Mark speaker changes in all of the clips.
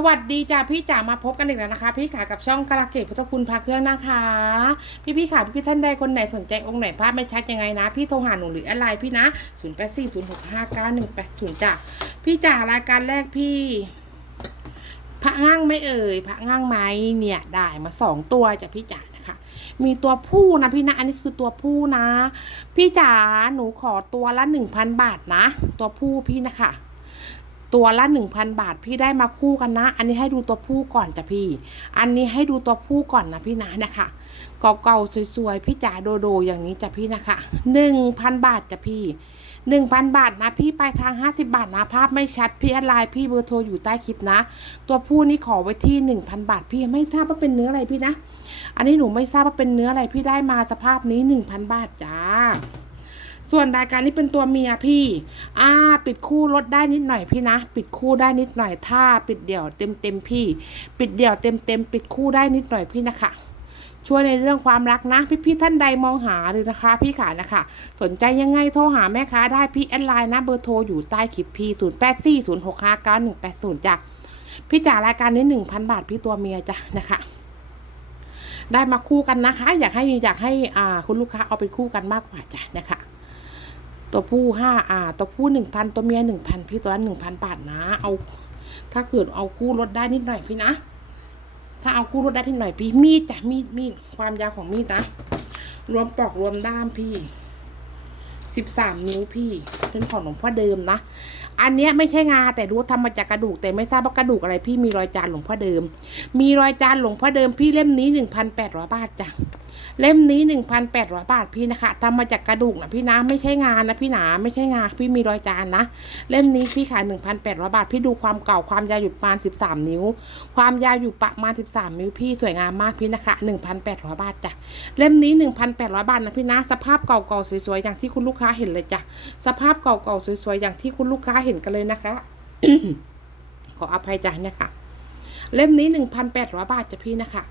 Speaker 1: สวัสดีจ้าพี่จ๋ามาพบกันอีกแล้วนะคะ พี่ขากับช่องกระเกตพุทธคุณพาเครื่องนะคะ พี่พี่ขาพี่พี่ท่านใดคนไหนสนใจองค์ไหนภาพไม่ชัดยังไงนะ พี่โทรหาหนูหรืออะไรพี่นะ 0 8 4 0 6 5 9 1 8 0จ้ะพี่จ๋ารายการแรกพี่ พระง่างไม่เอ่ยพระง่างไหมเนี่ยได้มาสองตัวจากพี่จ๋านะคะ มีตัวผู้นะพี่นะ อันนี้คือตัวผู้นะ พี่จ๋าหนูขอตัวละหนึ่งพันบาทนะ ตัวผู้พี่นะคะ ตัวละหนึ่งพันบาทพี่ได้มาคู่กันนะ อันนี้ให้ดูตัวผู้ก่อนจ้ะพี่ อันนี้ให้ดูตัวผู้ก่อนนะพี่นะนะคะเก่าๆสวยๆพี่จ๋าโดโดอย่างนี้จ้ะพี่นะคะหนึ่งพันบาทจ้ะพี่หนึ่งพันบาทนะพี่ไปทางห้าสิบาทนะภาพไม่ชัดพี่อดไลน์พี่เบอร์โทรอยู่ใต้คลิปนะ ตัวผู้นี่ขอไว้ที่หนึ่งพันบาทพี่ไม่ทราบว่าเป็นเนื้ออะไรพี่นะ อันนี้หนูไม่ทราบว่าเป็นเนื้ออะไรพี่ได้มาสภาพนี้หนึ่งพันบาทจ้า ส่วนรายการนี้เป็นตัวเมียพี่ อ่า ปิดคู่ลดได้นิดหน่อยพี่นะ ปิดคู่ได้นิดหน่อย ถ้า ปิดเดี่ยวเต็มเต็มพี่ ปิดเดี่ยวเต็มเต็มปิดคู่ได้นิดหน่อยพี่นะคะ ช่วยในเรื่องความรักนะ พี่พี่ๆท่านใดมองหาหรือนะคะ พี่ขานะคะ สนใจยังไงโทรหาแม่ค้าได้พี่แอดไลน์นะเบอร์โทรอยู่ใต้คลิปพี่ศูนย์แปดสี่ศูนย์หกห้าเก้าหนึ่งแปดศูนย์จ้ะพี่จ่ารายการนี้หนึ่งพันบาทพี่ตัวเมียจ้ะนะคะได้มาคู่กันนะคะ อยากให้อยากให้อ่าคุณลูกค้าเอาไปคู่กันมากกว่าจ้ะนะคะ ตัวผู้ห้าอ่า ตัวผู้หนึ่งพันตัวเมียหนึ่งพันพี่ตัวละหนึ่งพันบาทนะ เอา ถ้าเกิดเอาคู่ลดได้นิดหน่อยพี่นะ ถ้าเอาคู่ลดได้นิดหน่อยพี่มีดจ้ะมีดมีดความยาวของมีดนะ รวมปลอกรวมด้ามพี่สิบสามนิ้วพี่เป็นของหลวงพ่อเดิมนะ อันเนี้ยไม่ใช่งาแต่รู้ว่าทำมาจากกระดูกแต่ไม่ทราบว่ากระดูกอะไรพี่มีรอยจานหลวงพ่อเดิม มีรอยจานหลวงพ่อเดิมพี่เล่มนี้หนึ่งพันแปดร้อยบาทจ้ะ เล่มนี้หนึ่งพันแปดร้อยบาทพี่นะคะทำมาจากกระดูกนะพี่นะไม่ใช่งานนะพี่หนาไม่ใช่งานพี่มีรอยจานนะ เล่มนี้พี่ขายหนึ่งพันแปดร้อยบาท พี่ดูความเก่าความยาวอยู่ประมาณสิบสามนิ้ว ความยาวอยู่ประมาณสิบสามนิ้วพี่สวยงามมากพี่นะคะหนึ่งพันแปดร้อยบาทจ้ะเล่มนี้หนึ่งพันแปดร้อยบาทนะพี่นะสภาพเก่าๆสวยๆอย่างที่คุณลูกค้าเห็นเลยจ้ะสภาพเก่าๆสวยๆอย่างที่คุณลูกค้าเห็นกันเลยนะคะขออภัยจ้ะเนี่ยค่ะ เล่มนี้หนึ่งพันแปดร้อยบาทจ้ะพี่นะคะ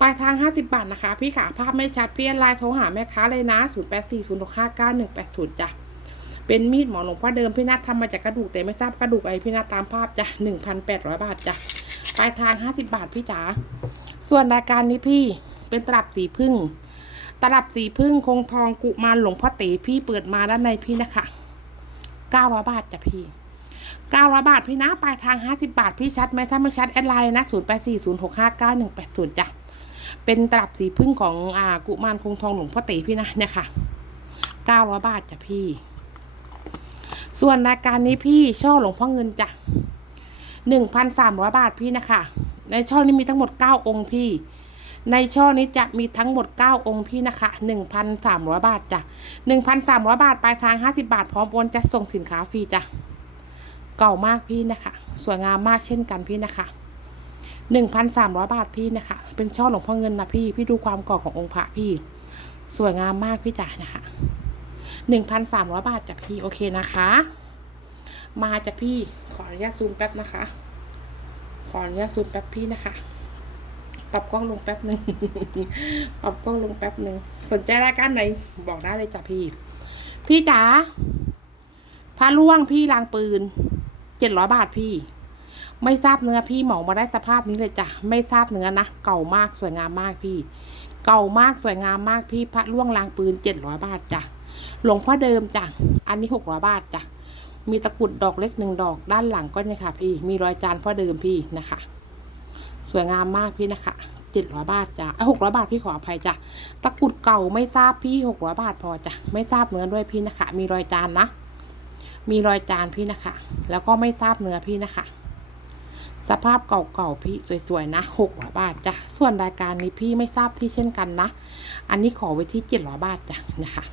Speaker 1: ปลายทางห้าสิบาทนะคะ พี่ขาภาพไม่ชัดพี่ไลน์โทรหาแม่ค้าเลยนะศูนย์แปดสี่ศูนย์หกห้าเก้าหนึ่งแปดศูนย์จ้ะ เป็นมีดหมอหลวงพ่อเดิมพี่นัททำมาจากกระดูกแต่ไม่ทราบกระดูกอะไรพี่นัทตามภาพจ้ะหนึ่งพันแปดร้อยบาทจ้ะปลายทางห้าสิบาทพี่จ๋าส่วนรายการนี้พี่เป็นตลับสีพึ่ง ตลับสีพึ่งคงทองกุมารหลวงพ่อเต๋พี่เปิดมาด้านในพี่นะคะเก้าร้อยบาทจ้ะพี่ เก้าร้อยบาทพี่นะปลายทางห้าสิบาท พี่ชัดไหมถ้าไม่ชัดแอดไลน์นะศูนย์แปดสี่ศูนย์หกห้าเก้าหนึ่งแปดศูนย์จ้ะ เป็นตลับสีพึ่งของอ่ากุมารคงทองหลวงพ่อเต๋พี่นะเนี่ยค่ะเก้าร้อยบาทจ้ะพี่ ส่วนรายการนี้พี่ช่อหลวงพ่อเงินจ้ะหนึ่งพันสามร้อยบาทพี่นะคะ ในช่อนี้มีทั้งหมดเก้าองค์พี่ในช่อนี้จะมีทั้งหมด 9 องค์พี่นะคะ 1,300 บาทจ้ะ 1,300 บาท ปลายทาง 50 บาท พร้อมโอนจะส่งสินค้าฟรีจ้ะ เก่ามากพี่นะคะ สวยงามมากเช่นกันพี่นะคะ1,300บาทพี่นะคะ เป็นช่อหลวงพ่อเงินนะพี่ พี่ดูความก่อขององค์พระพี่ สวยงามมากพี่จ๋านะคะ1,300บาทจ้ะพี่โอเคนะคะ มาจ้ะพี่ขออนุญาตซูมแป๊บนะคะ ขออนุญาตซูมแป๊บพี่นะคะปรับกล้องลงแป๊บหนึ่งปรับกล้องลงแป๊บหนึ่งสนใจรายการไหนบอกได้เลยจ้ะพี่ พี่จ๋าพระล่วงพี่ลางปืน เจ็ดร้อยบาทพี่ ไม่ทราบเนื้อพี่หมามาได้สภาพนี้เลยจ้ะ ไม่ทราบเนื้อนะ เก่ามากสวยงามมากพี่ เก่ามากสวยงามมากพี่ พระล่วงลางปืนเจ็ดร้อยบาทจ้ะ หลวงพ่อเดิมจ้ะ อันนี้หกร้อยบาทจ้ะ มีตะกุดดอกเล็กหนึ่งดอกด้านหลังก็เนี่ยค่ะ พี่ มีรอยจานพ่อเดิมพี่นะคะ สวยงามมากพี่นะคะเจ็ดร้อยบาทจ้ะหกร้อยบาทพี่ขออภัยจ้ะ ตะกุดเก่าไม่ทราบพี่หกร้อยบาทพอจ้ะ ไม่ทราบเนื้อด้วยพี่นะคะ มีรอยจานนะ มีรอยจานพี่นะคะ แล้วก็ไม่ทราบเนื้อพี่นะคะ สภาพเก่าๆพี่สวยๆนะหกร้อยบาทจ้ะ ส่วนรายการนี้พี่ไม่ทราบที่เช่นกันนะ อันนี้ขอไว้ที่เจ็ดร้อยบาทจ้ะนะคะ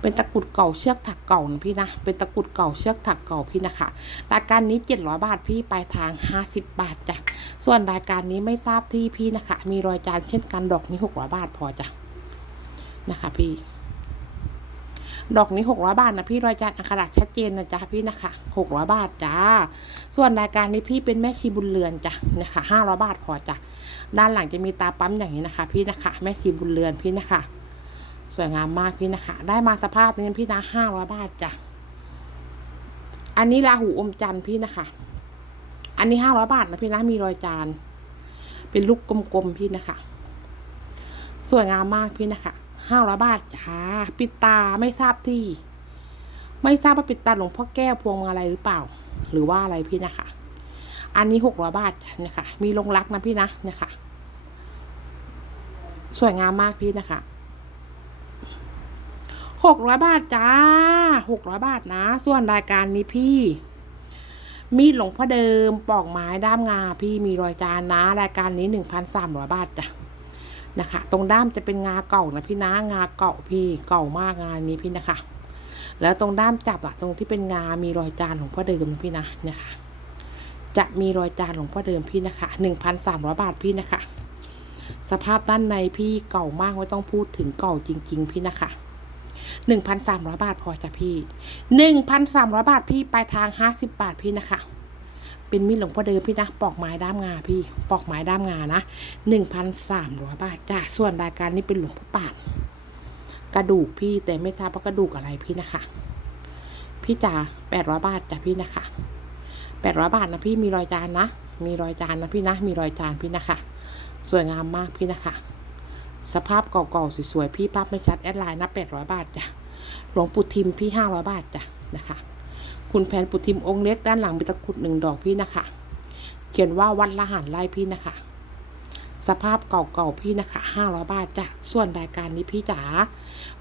Speaker 1: เป็นตะกรุดเก่าเชือกถักเก่านะพี่นะ เป็นตะกรุดเก่าเชือกถักเก่าพี่นะคะ รายการนี้เจ็ดร้อยบาทพี่ปลายทางห้าสิบบาทจ้ะ ส่วนรายการนี้ไม่ทราบที่พี่นะคะ มีรอยจานเช่นกันดอกนี้หกร้อยบาทพอจ้ะนะคะพี่ ดอกนี้หกร้อยบาทนะพี่รอยจานอักขระชัดเจนนะจ๊ะพี่นะคะหกร้อยบาทจ้า ส่วนรายการนี้พี่เป็นแม่ชีบุญเรือนจ้ะนะคะห้าร้อยบาทพอจ้ะด้านหลังจะมีตาปั๊มอย่างนี้นะคะ พี่นะคะแม่ชีบุญเรือนพี่นะคะ สวยงามมากพี่นะคะ ได้มาสภาพนี้พี่นะห้าร้อยบาทจ้ะอันนี้ราหูอมจันทร์พี่นะคะ อันนี้ห้าร้อยบาทนะพี่นะมีรอยจาน เป็นลูกกลมๆพี่นะคะ สวยงามมากพี่นะคะ ห้าร้อยบาทจ้าปิดตาไม่ทราบที่ ไม่ทราบว่าปิดตาหลวงพ่อแก้วพวงมาลัยหรือเปล่า หรือว่าอะไรพี่นะคะ อันนี้หกร้อยบาทเนี่ยค่ะ มีลงรักนะพี่นะเนี่ยค่ะ สวยงามมากพี่นะคะหกร้อยบาทจ้าหกร้อยบาทนะ ส่วนรายการนี้พี่ มีหลวงพ่อเดิมปอกไม้ด้ามงา พี่มีรอยจานนะ รายการนี้หนึ่งพันสามร้อยบาทจ้ะ นะคะ ตรงด้ามจะเป็นงาเก่านะพี่นะงาเก่าพี่เก่ามากงานนี้พี่นะคะ แล้วตรงด้ามจับอะตรงที่เป็นงา มีรอยจานหลวงพ่อเดิมนะพี่นะเนี่ยค่ะ จะมีรอยจานหลวงพ่อเดิมพี่นะคะหนึ่งพันสามร้อยบาทพี่นะคะ สภาพด้านในพี่เก่ามากไม่ต้องพูดถึงเก่าจริง ๆ พี่นะคะหนึ่งพันสามร้อยบาทพอจ้ะพี่หนึ่งพันสามร้อยบาทพี่ปลายทางห้าสิบบาทพี่นะคะ เป็นมีดหลวงพ่อเดิมพี่นะปอกไม้ด้ามงาพี่ปอกไม้ด้ามงานะหนึ่งพันสามร้อยบาทจ้ะส่วนรายการนี้เป็นหลวงพ่อปานกระดูกพี่แต่ไม่ทราบว่ากระดูกอะไรพี่นะคะ พี่จ๋าแปดร้อยบาทจ้ะพี่นะคะแปดร้อยบาทนะพี่มีรอยจานนะมีรอยจานนะพี่นะมีรอยจานพี่นะคะ สวยงามมากพี่นะคะ สภาพเก่าๆสวยๆพี่ภาพไม่ชัดแอดไลน์นะแปดร้อยบาทจ้ะหลวงปู่ทิมพี่ห้าร้อยบาทจ้ะนะคะ คุณแผนปูทิมองค์เล็กด้านหลังมีตะกุดหนึ่งดอกพี่นะคะ เขียนว่าวัดละหันไล่พี่นะคะ สภาพเก่าๆพี่นะคะห้าร้อยบาทจ้ะส่วนรายการนี้พี่จ๋า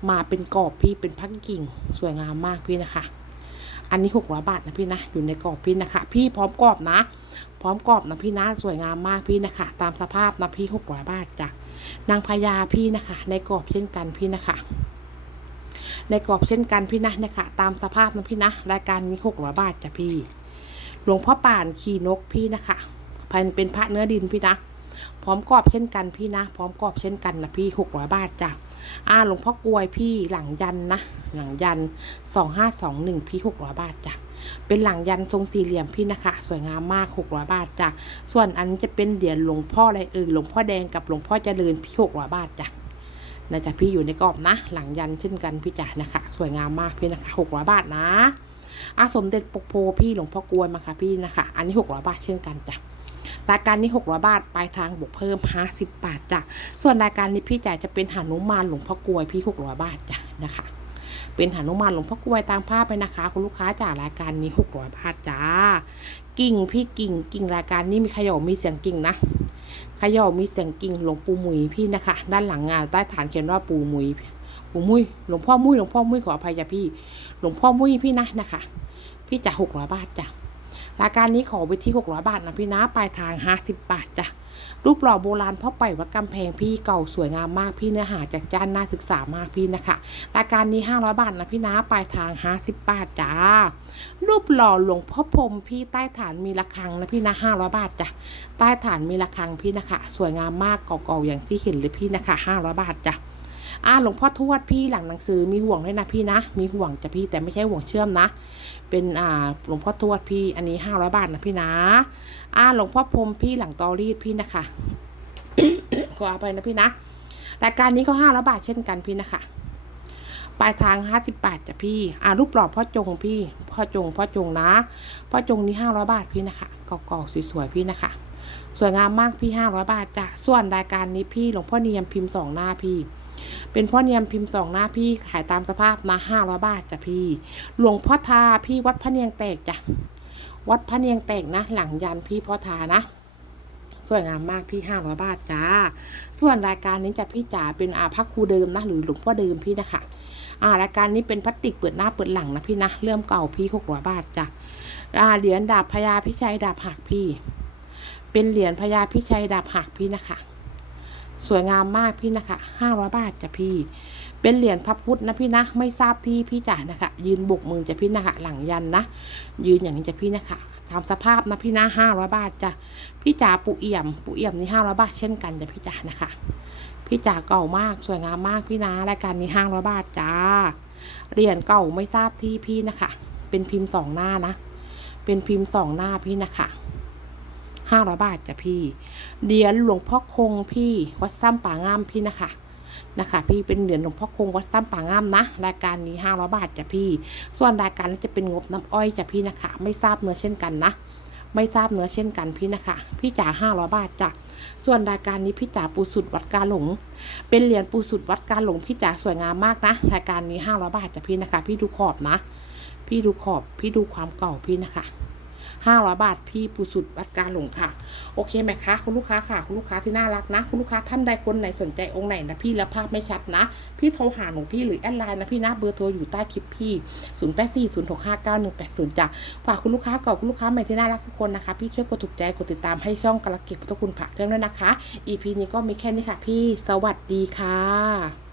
Speaker 1: มาเป็นกรอบพี่เป็นพักกิ่งสวยงามมากพี่นะคะ อันนี้หกร้อยบาทนะพี่นะอยู่ในกรอบพี่นะคะ พี่พร้อมกรอบนะ พร้อมกรอบนะพี่นะสวยงามมากพี่นะคะ ตามสภาพนะพี่หกร้อยบาทจ้ะนางพญาพี่นะคะ ในกรอบเช่นกันพี่นะคะ ในกรอบเช่นกันพี่นะนะคะตามสภาพนะพี่นะรายการนี้หกร้อยบาทจ้ะพี่ หลวงพ่อป่านขี่นกพี่นะคะภายในเป็นพระเนื้อดินพี่นะพร้อมกรอบเช่นกันพี่นะ พร้อมกรอบเช่นกันนะพี่หกร้อยบาทจ้ะอ่าหลวงพ่อกลวยพี่หลังยันนะ หลังยันสองห้าสองหนึ่งพี่หกร้อยบาทจ้ะเป็นหลังยันทรงสี่เหลี่ยมพี่นะคะ สวยงามมากหกร้อยบาทจ้ะส่วนอันจะเป็นเหรียญหลวงพ่ออะไรเอ่ยหลวงพ่อแดงกับหลวงพ่อเจริญพี่หกร้อยบาทจ้ะ นะจ๊ะพี่อยู่ในกรอบนะ หลังยันเช่นกันพี่จ๋านะคะ สวยงามมากพี่นะคะหกร้อยบาทนะอาสมเด็จปกโพพี่หลวงพ่อกลวยมาค่ะพี่นะคะ อันนี้หกร้อยบาทเช่นกันจ้ะรายการนี้หกร้อยบาทปลายทางบวกเพิ่มห้าสิบบาทจ้ะส่วนรายการนี้พี่จ่ายจะเป็นหานุมานหลวงพ่อกลวยพี่หกร้อยบาทจ้ะนะคะ เป็นหานุมานหลวงพ่อกลวยตามภาพไปนะคะ คุณลูกค้าจากรายการนี้หกร้อยบาทจ้ากิ่งพี่กิ่งกิ่งรายการนี้มีขย่ามีเสียงกิ่งนะ ขย่อมีเสียงกิ่งหลวงปู่มุยพี่นะคะ ด้านหลังงานใต้ฐานเขียนว่าปู่มุยปู่มุยหลวงพ่อมุยหลวงพ่อมุยขออภัยจ้ะพี่ หลวงพ่อมุยพี่นะนะคะ พี่จ่าหกร้อยบาทจ้ะ รายการนี้ขอไปที่ 600 บาทนะพี่นะปลายทาง 50 บาทจ้ะรูปหล่อโบราณพ่อไปวัดกำแพงพี่เก่าสวยงามมากพี่เนื้อหาจากจ้านน่าศึกษามากพี่นะคะรายการนี้ 500 บาทนะพี่นะปลายทาง 50 บาทจ้า รูปหล่อหลวงพ่อพรมพี่ใต้ฐานมีระฆังนะพี่นะ500 บาทจ้ะใต้ฐานมีระฆังพี่นะคะ สวยงามมากเก่าๆอย่างที่เห็นเลยพี่นะคะ 500 บาทจ้ะ อ่าหลวงพ่อทวดพี่หลังหนังสือมีห่วงด้วยนะพี่นะ มีห่วงจะพี่แต่ไม่ใช่ห่วงเชื่อมนะ เป็นอ่าหลวงพ่อทวดพี่อันนี้ห้าร้อยบาทนะพี่นะ อ่าหลวงพ่อพรมพี่หลังตอรีดพี่นะคะขอเอาไปนะพี่นะรายการนี้ก็ห้าร้อยบาทเช่นกันพี่นะคะปลายทางห้าสิบบาทจ้ะพี่ อ่ารูปหล่อพ่อจงพี่พ่อจงพ่อจงนะพ่อจงนี่ห้าร้อยบาทพี่นะคะก่าๆสวยๆพี่นะคะสวยงามมากพี่ห้าร้อยบาทจ้ะส่วนรายการนี้พี่หลวงพ่อเนียมพิมพ์สองหน้าพี่ เป็นพ่อเนียมพิมพ์สองหน้าพี่ขายตามสภาพนะห้าร้อยบาทจ้ะพี่ หลวงพ่อทาพี่วัดพระเนียงแตกจ้ะ วัดพระเนียงแตกนะ หลังยันพี่พ่อทานะสวยงามมากพี่ห้าร้อยบาทจ้า ส่วนรายการนี้จะพี่จ๋าเป็นอาพักครูเดิมนะ หรือหลวงพ่อเดิมพี่นะคะอ่ารายการนี้เป็นพลาสติกเปิดหน้าเปิดหลังนะพี่นะเริ่มเก่าพี่หกร้อยบาทจ้ะอาเหรียญดาบพญาพิชัยดาบหักพี่ เป็นเหรียญพญาพิชัยดาบหักพี่นะคะ สวยงามมากพี่นะคะห้าร้อยบาทจ้ะพี่ เป็นเหรียญพระพุทธนะพี่นะ ไม่ทราบที่พี่จ๋านะคะ ยืนบกมือจ้ะพี่นะคะหลังยันนะ ยืนอย่างนี้จ้ะพี่นะคะตามสภาพนะพี่นะห้าร้อยบาทจ้ะพี่จ๋าปูเอี่ยม ปูเอี่ยมนี่ห้าร้อยบาทเช่นกันจ้ะพี่จ๋านะคะ พี่จ๋าเก่ามากสวยงามมากพี่นะรายการนี้ห้าร้อยบาทจ้าเหรียญเก่าไม่ทราบที่พี่นะคะ เป็นพิมพ์สองหน้านะ เป็นพิมพ์สองหน้าพี่นะคะ ห้าร้อยบาทจ้ะพี่เหรียญหลวงพ่อคงพี่วัดซ้ำป่างามพี่นะคะนะคะพี่เป็นเหรียญหลวงพ่อคงวัดซ้ำป่างามนะ รายการนี้ห้าร้อยบาทจ้ะพี่ ส่วนรายการนี้จะเป็นงบน้ำอ้อยจ้ะพี่นะคะ ไม่ทราบเนื้อเช่นกันนะ ไม่ทราบเนื้อเช่นกันพี่นะคะ พี่จ๋าห้าร้อยบาทจ้ะส่วนรายการนี้พี่จ๋าปูสุดวัดกาหลง เป็นเหรียญปูสุดวัดกาหลงพี่จ๋าสวยงามมากนะ รายการนี้ห้าร้อยบาทจ้ะพี่นะคะ พี่ดูขอบนะ พี่ดูขอบพี่ดูความเก่าพี่นะคะ ห้าร้อยบาท พี่ปูสุดวัดกาหลงค่ะ โอเคไหมคะคุณลูกค้าค่ะ คุณลูกค้าที่น่ารักนะ คุณลูกค้าท่านใดคนไหนสนใจองค์ไหนนะพี่แล้วภาพไม่ชัดนะ พี่โทรหาหนูพี่หรือแอดไลน์นะพี่นะเบอร์โทรอยู่ใต้คลิปพี่ 0 8 4 0 6 5 9 1 8 0จ้ะฝากคุณลูกค้าเก่าคุณลูกค้าใหม่ที่น่ารักทุกคนนะคะ พี่ช่วยกดถูกใจกดติดตามให้ช่องกระเก็บพุทธคุณผักเครื่องด้วยนะคะ EP นี้ก็มีแค่นี้ค่ะพี่สวัสดีค่ะ